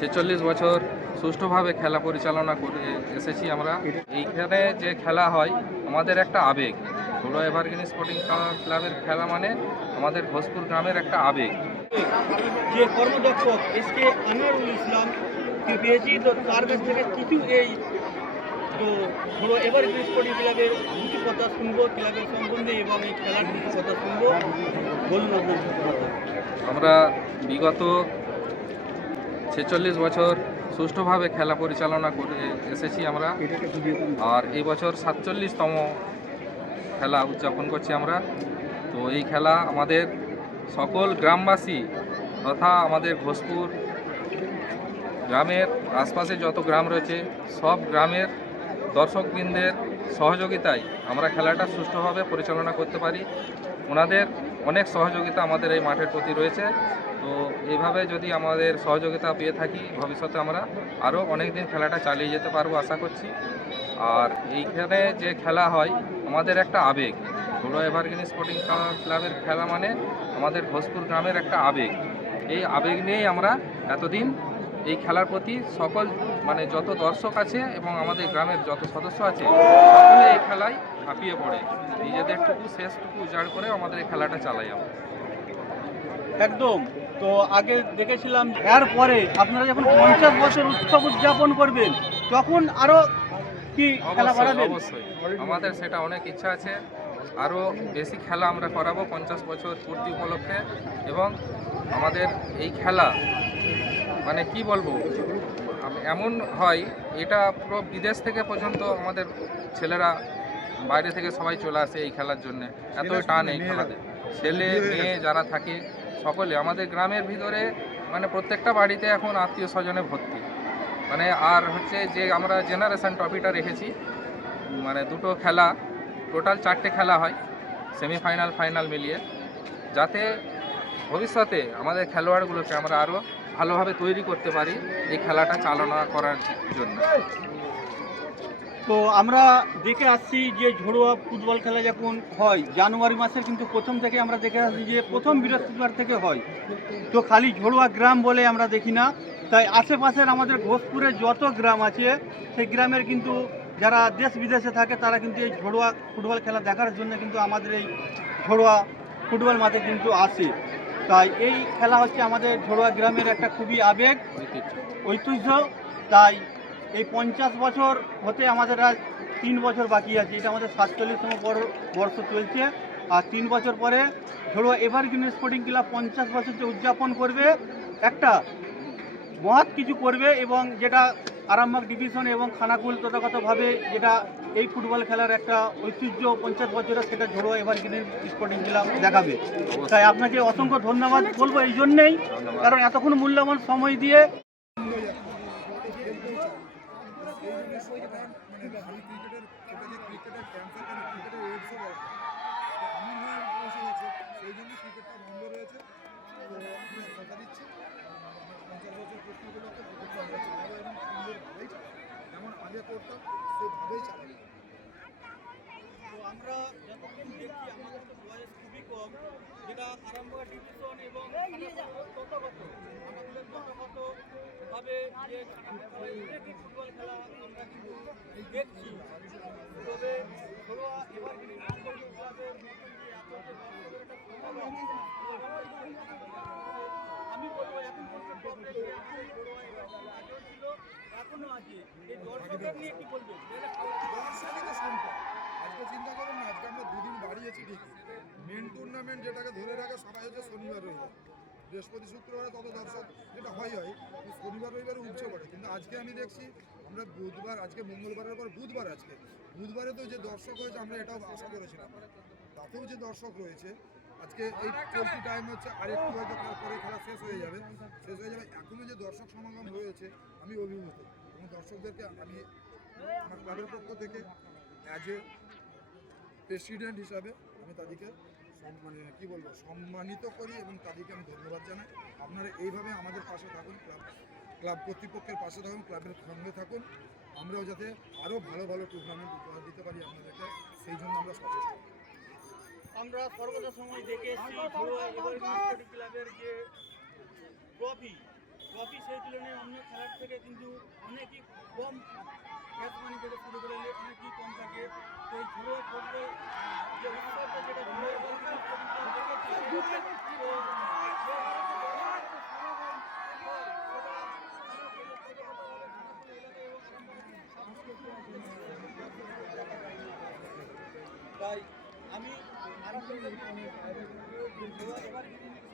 46 বছর সুষ্ঠুভাবে খেলা পরিচালনা করে এসেছি আমরা। এইখানে যে খেলা হয় আমাদের একটা আবেগ। ষোলো এভারগ্রিন স্পোর্টিং ক্লাবের খেলা মানে আমাদের ঘোষপুর গ্রামের একটা আবেগ। যে কর্মদক্ষ এসকে আনোয়ারুল ইসলাম কে পেয়েছি, তো তার কাছ থেকে কিছু তো ধরো এবার স্পোর্টিং ক্লাবের কিছু কথা শুনবো ক্লাবের সম্বন্ধে এবং এই খেলার কিছু কথা শুনবো। বলুন আপনার কথা। আমরা বিগত 46 বছর সুষ্ঠুভাবে খেলা পরিচালনা করে এসেছি আমরা, আর এই বছর 47তম খেলা উদযাপন করছি আমরা। তো এই খেলা আমাদের সকল গ্রামবাসী তথা আমাদের ঘোষপুর গ্রামের আশপাশে যত গ্রাম রয়েছে সব গ্রামের দর্শকবৃন্দের সহযোগিতায় আমরা খেলাটা সুষ্ঠুভাবে পরিচালনা করতে পারি। ওনাদের অনেক সহযোগিতা আমাদের এই মাঠের প্রতি রয়েছে। তো এইভাবে যদি আমাদের সহযোগিতা পেয়ে থাকি ভবিষ্যতে আমরা আরও অনেক দিন খেলাটা চালিয়ে যেতে পারবো আশা করছি। আর এইখানে যে খেলা হয় আমাদের একটা আবেগ। ষোলো এভারগ্রিন স্পোর্টিং ক্লাবের খেলা মানে আমাদের ঘোষপুর গ্রামের একটা আবেগ। এই আবেগ নিয়েই আমরা এতদিন এই খেলার প্রতি সকল মানে যত দর্শক আছে এবং আমাদের গ্রামের যত সদস্য আছে সকলে এই খেলায় ঝাঁপিয়ে পড়ে নিজেদেরটুকু শেষটুকু উজাড় করে আমাদের এই খেলাটা চালাই আমরা। একদম। তো আগে দেখেছিলাম এরপরে আপনারা যখন 50 বছর উৎসব উদযাপন করবেন তখন আরো কি খেলা করাবেন? অবশ্যই আমাদের সেটা অনেক ইচ্ছা আছে, আরও বেশি খেলা আমরা করাবো 50 বছর পূর্তি উপলক্ষে। এবং আমাদের এই খেলা মানে কি বলবো, এমন হয় এটা পুরো বিদেশ থেকে পর্যন্ত আমাদের ছেলেরা বাইরে থেকে সবাই চলে আসে এই খেলার জন্য। এতই টান এই খেলাতে, ছেলে মেয়ে যারা থাকে সকলে আমাদের গ্রামের ভিতরে মানে প্রত্যেকটা বাড়িতে এখন আত্মীয় স্বজনে ভর্তি। মানে আর হচ্ছে যে আমরা জেনারেশন ট্রফিটা রেখেছি, মানে দুটো খেলা, টোটাল 4টে খেলা হয় সেমিফাইনাল ফাইনাল মিলিয়ে, যাতে ভবিষ্যতে আমাদের খেলোয়াড়গুলোকে আমরা আরও ভালোভাবে তৈরি করতে পারি এই খেলাটা চালনা করার জন্য। তো আমরা দেখে আসছি যে ঘরোয়া ফুটবল খেলা যখন হয় জানুয়ারি মাসের কিন্তু প্রথম থেকে আমরা দেখে আসছি যে প্রথম বৃহস্পতিবার থেকে হয়। তো খালি ঘরোয়া গ্রাম বলে আমরা দেখি না, তাই আশেপাশের আমাদের ঘোষপুরের যত গ্রাম আছে সেই গ্রামের কিন্তু যারা দেশ বিদেশে থাকে তারা কিন্তু এই ঘরোয়া ফুটবল খেলা দেখার জন্য কিন্তু আমাদের এই ঘরোয়া ফুটবল মাঠে কিন্তু আসে। তাই এই খেলা হচ্ছে আমাদের ঘরোয়া গ্রামের একটা খুবই আবেগ ঐতিহ্য। তাই এই 50 বছর হতে আমাদের আর 3 বছর বাকি আছে। এটা আমাদের 47তম বর্ষ চলছে। আর 3 বছর পরে ঘরোয়া এভারগ্রিন স্পোর্টিং ক্লাব 50 বছর যে উদযাপন করবে, একটা মহৎ কিছু করবে এবং যেটা আরামবাগ ডিভিশন এবং খানাকুল তথাগতভাবে যেটা এই ফুটবল খেলার একটা ঐতিহ্য 50 বছরের, সেটা ঘরোয়া এভারগ্রিন স্পোর্টিং ক্লাব দেখাবে। তাই আপনাকে অসংখ্য ধন্যবাদ বলবো এই জন্যেই, কারণ এতক্ষণ মূল্যবান সময় দিয়ে যেমন আগে করতাম সেভাবেই চালাই। তো আমরা যতক্ষণ দেখছি আমাদের তো বয়স খুবই কম, যেটা আরামবাগ ডিভিশন এবং তথাগত আমাদের তথাগতভাবে যে ফুটবল খেলা আমরা কিন্তু দেখছি। তবে ঘরোয়া এভারগ্রিন স্পোর্টিং ক্লাবের মতন যে এত যে দর্শকের একটা সমাগম, আমি বলবো এখন পর্যন্ত ঘরোয়া এভারগ্রিন আগেও ছিল এখনো আছে। এই দর্শকের নিয়ে কি বলবেন? দর্শকই তো সম্পদ। আজকে চিন্তা করুন না, আজকে আমরা দুদিন বাড়িয়েছি ঠিকই, মেন টুর্নামেন্ট যেটাকে ধরে রাখে সবাই হচ্ছে শনিবার রবিবার, বৃহস্পতি শুক্রবারে তত দর্শক যেটা হয় শনিবার রবিবারে উঠছে পড়ে। কিন্তু আজকে আমি দেখছি আমরা বুধবার, আজকে মঙ্গলবারের পর বুধবার, আজকে বুধবারে তো যে দর্শক হয়েছে আমরা এটাও আশা করেছিলাম, তাতেও যে দর্শক রয়েছে। আজকে এই চলতি টাইম হচ্ছে আরেকটু হয়তো পরে খেলা শেষ হয়ে যাবে। এখনও যে দর্শক সমাগম হয়েছে আমি অভিভূত, এবং দর্শকদেরকে আমি আমার ক্লাবের পক্ষ থেকে অ্যাজ এ প্রেসিডেন্ট হিসাবে আমি তাদেরকে মানে কী বলবো সম্মানিত করি এবং তাদেরকে আমি ধন্যবাদ জানাই। আপনারা এইভাবে আমাদের পাশে থাকুন, ক্লাব কর্তৃপক্ষের পাশে থাকুন, ক্লাবের সঙ্গে থাকুন, আমরাও যাতে আরও ভালো ভালো টুর্নামেন্ট উপহার দিতে পারি আপনাদেরকে, সেই জন্য আমরা সচেষ্ট। আমরা সর্বদা সময় দেখে এসেছি ঘরোয়া এভারগ্রিন স্পোর্টিং ক্লাবের যে ট্রফি ট্রফি সেই তুলনায় অন্য খেলার থেকে কিন্তু অনেকই কম ক্যাশ মানি থেকে শুরু করে অনেকই কম থাকে। তো এই ঘরোয়া ফুটবল যে উৎসবটা যেটা ঘরোয়া বল দেখেছি তো তাই আমি আরম্ভ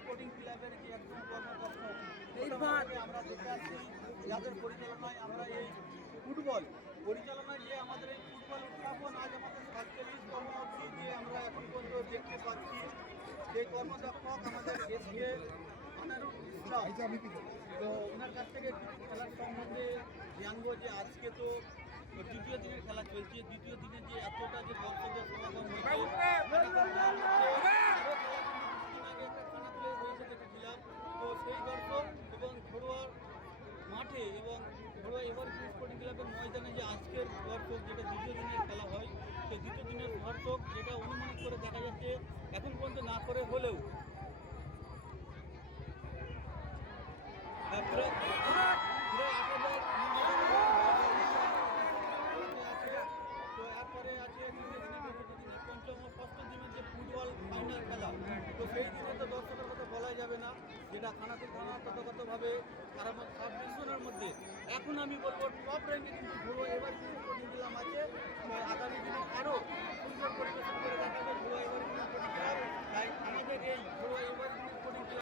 স্পোর্টিং ক্লাবের যে একজন কর্মকর্তা আমরা দেখে আসছি যাদের পরিচালনায় আমরা এই ফুটবল পরিচালনায় যে আমাদের এই ফুটবল উত্থাপন আজ আমাদের 47তম অবধি যে আমরা এখন পর্যন্ত দেখতে পাচ্ছি সেই কর্মদক্ষক আমাদের দেশকে তো ওনার কাছ থেকে কিছু খেলার সম্বন্ধে জানবো যে আজকে তো দ্বিতীয় দিনের খেলা চলছে। দ্বিতীয় দিনে যে এতটা যে দর্শকদের সমাগম হয়েছে আরও খেলা কিছুদিন আগে একটা খানাকুলে হয়েছে দেখেছিলাম। তো সেই দর্শক এবং ঘরোয়ার মাঠে এবং ঘরোয়া এবার স্পোর্টিং ক্লাবের ময়দানে যে আজকের দর্শক যেটা দ্বিতীয় দিনের খেলা হয় সেই দ্বিতীয় দিনের দর্শক যেটা অনুমানিক করে দেখা যাচ্ছে এখন পর্যন্ত না করে হলেও প্রায় 8,000 তো এরপরে আছে পঞ্চম ও ষষ্ঠ দিনের যে ফুটবল ফাইনাল খেলা তো সেই দিনে তো দর্শকের কথা বলাই যাবে না, যেটা খানাকুল থানা তথাগতভাবে কারামত সাব ডিভিশনের মধ্যে এখন আমি বলবো টপ র্যাঙ্কে কিন্তু ঘরোয়া এবার স্পোর্টিং দিলাম আছে। তো আগামী দিনে আরও সুন্দর পরিবেশন করে দেখাবে ঘরোয়া এবার তাই আমাদের এই ঘরোয়া এবার